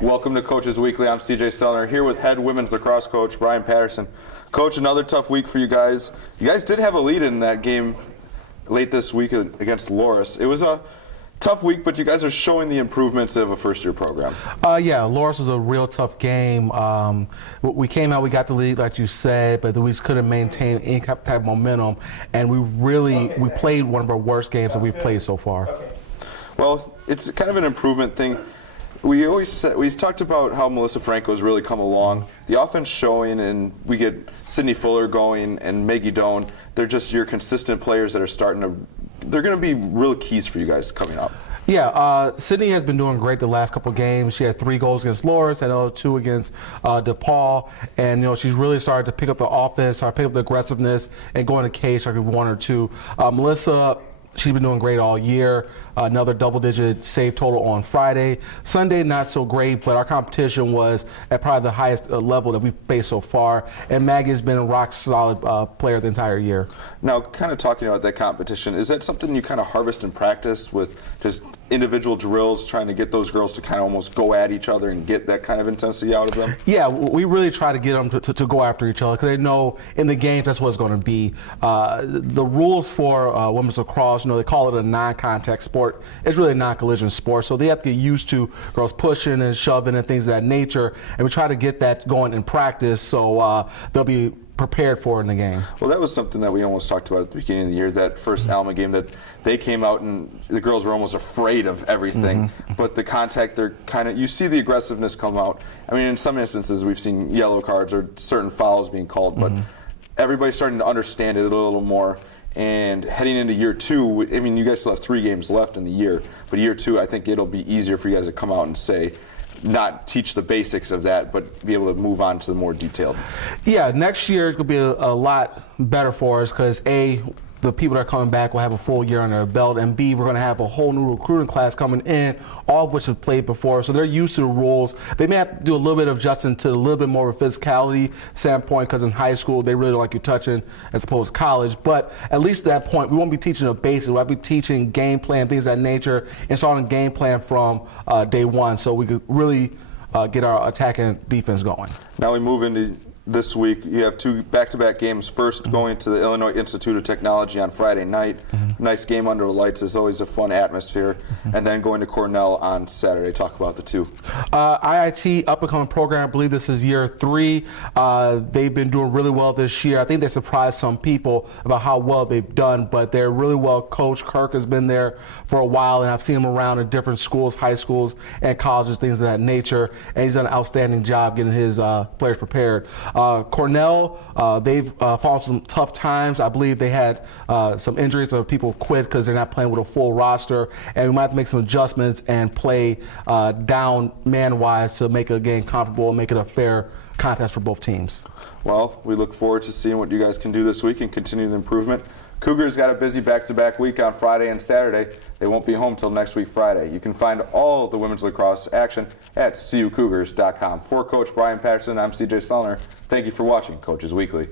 Welcome to Coaches Weekly. I'm CJ Sellner here with head women's lacrosse coach Brian Patterson. Coach, another tough week for you guys. You guys did have a lead in that game late this week against Loris. It was a tough week, but you guys are showing the improvements of a first-year program. Yeah, Loris was a real tough game. We came out, we got the lead, like you said, but we just couldn't maintain any type of momentum, and we played one of our worst games that we've played so far. Well, it's kind of an improvement thing. We talked about how Melissa Franco's really come along. The offense showing, and we get Sydney Fuller going and Maggie Doan. They're just your consistent players that are starting to. They're going to be real keys for you guys coming up. Yeah, Sydney has been doing great the last couple of games. She had 3 goals against Loris, had another 2 against DePaul, and she's really started to pick up the offense, start pick up the aggressiveness, and go in the cage like 1 or 2. Melissa, she's been doing great all year. Another double-digit save total on Friday. Sunday, not so great, but our competition was at probably the highest level that we've faced so far. And Maggie has been a rock-solid player the entire year. Now, kind of talking about that competition, is that something you kind of harvest in practice with just individual drills, trying to get those girls to kind of almost go at each other and get that kind of intensity out of them? Yeah, we really try to get them to go after each other because they know in the game that's what it's going to be. The rules for women's lacrosse, they call it a non-contact sport. It's really a non-collision sport, so they have to get used to girls pushing and shoving and things of that nature, and we try to get that going in practice so they'll be prepared for it in the game. Well, that was something that we almost talked about at the beginning of the year, that first Alma game, that they came out and the girls were almost afraid of everything, but the contact, they're kind of, you see the aggressiveness come out. I mean, in some instances we've seen yellow cards or certain fouls being called, but everybody's starting to understand it a little more. And heading into year 2, I mean, you guys still have 3 games left in the year, but year 2, I think it'll be easier for you guys to come out and say, not teach the basics of that, but be able to move on to the more detailed. Yeah, next year it's going to be a lot better for us because A, the people that are coming back will have a full year on their belt, and B, we're going to have a whole new recruiting class coming in, all of which have played before, so they're used to the rules. They may have to do a little bit of adjusting to a little bit more of a physicality standpoint because in high school they really don't like you touching as opposed to college, but at least at that point we won't be teaching the basics. We'll be teaching game plan, things of that nature, and starting game plan from day 1 so we could really get our attack and defense going. Now we move into this week. You have 2 back-to-back games. First, going to the Illinois Institute of Technology on Friday night. Nice game under the lights is always a fun atmosphere. And then going to Cornell on Saturday. Talk about the 2. IIT, up-and-coming program. I believe this is year 3. They've been doing really well this year. I think they surprised some people about how well they've done, but they're really well coached. Kirk has been there for a while, and I've seen him around in different schools, high schools, and colleges, things of that nature. And he's done an outstanding job getting his players prepared. Cornell, they've fallen some tough times. I believe they had some injuries, so people quit because they're not playing with a full roster, and we might have to make some adjustments and play down man-wise to make a game comparable and make it a fair contest for both teams. Well, we look forward to seeing what you guys can do this week and continue the improvement. Cougars got a busy back-to-back week on Friday and Saturday. They won't be home till next week Friday. You can find all the women's lacrosse action at CUCougars.com. For Coach Brian Patterson, I'm CJ Sellner. Thank you for watching Coaches Weekly.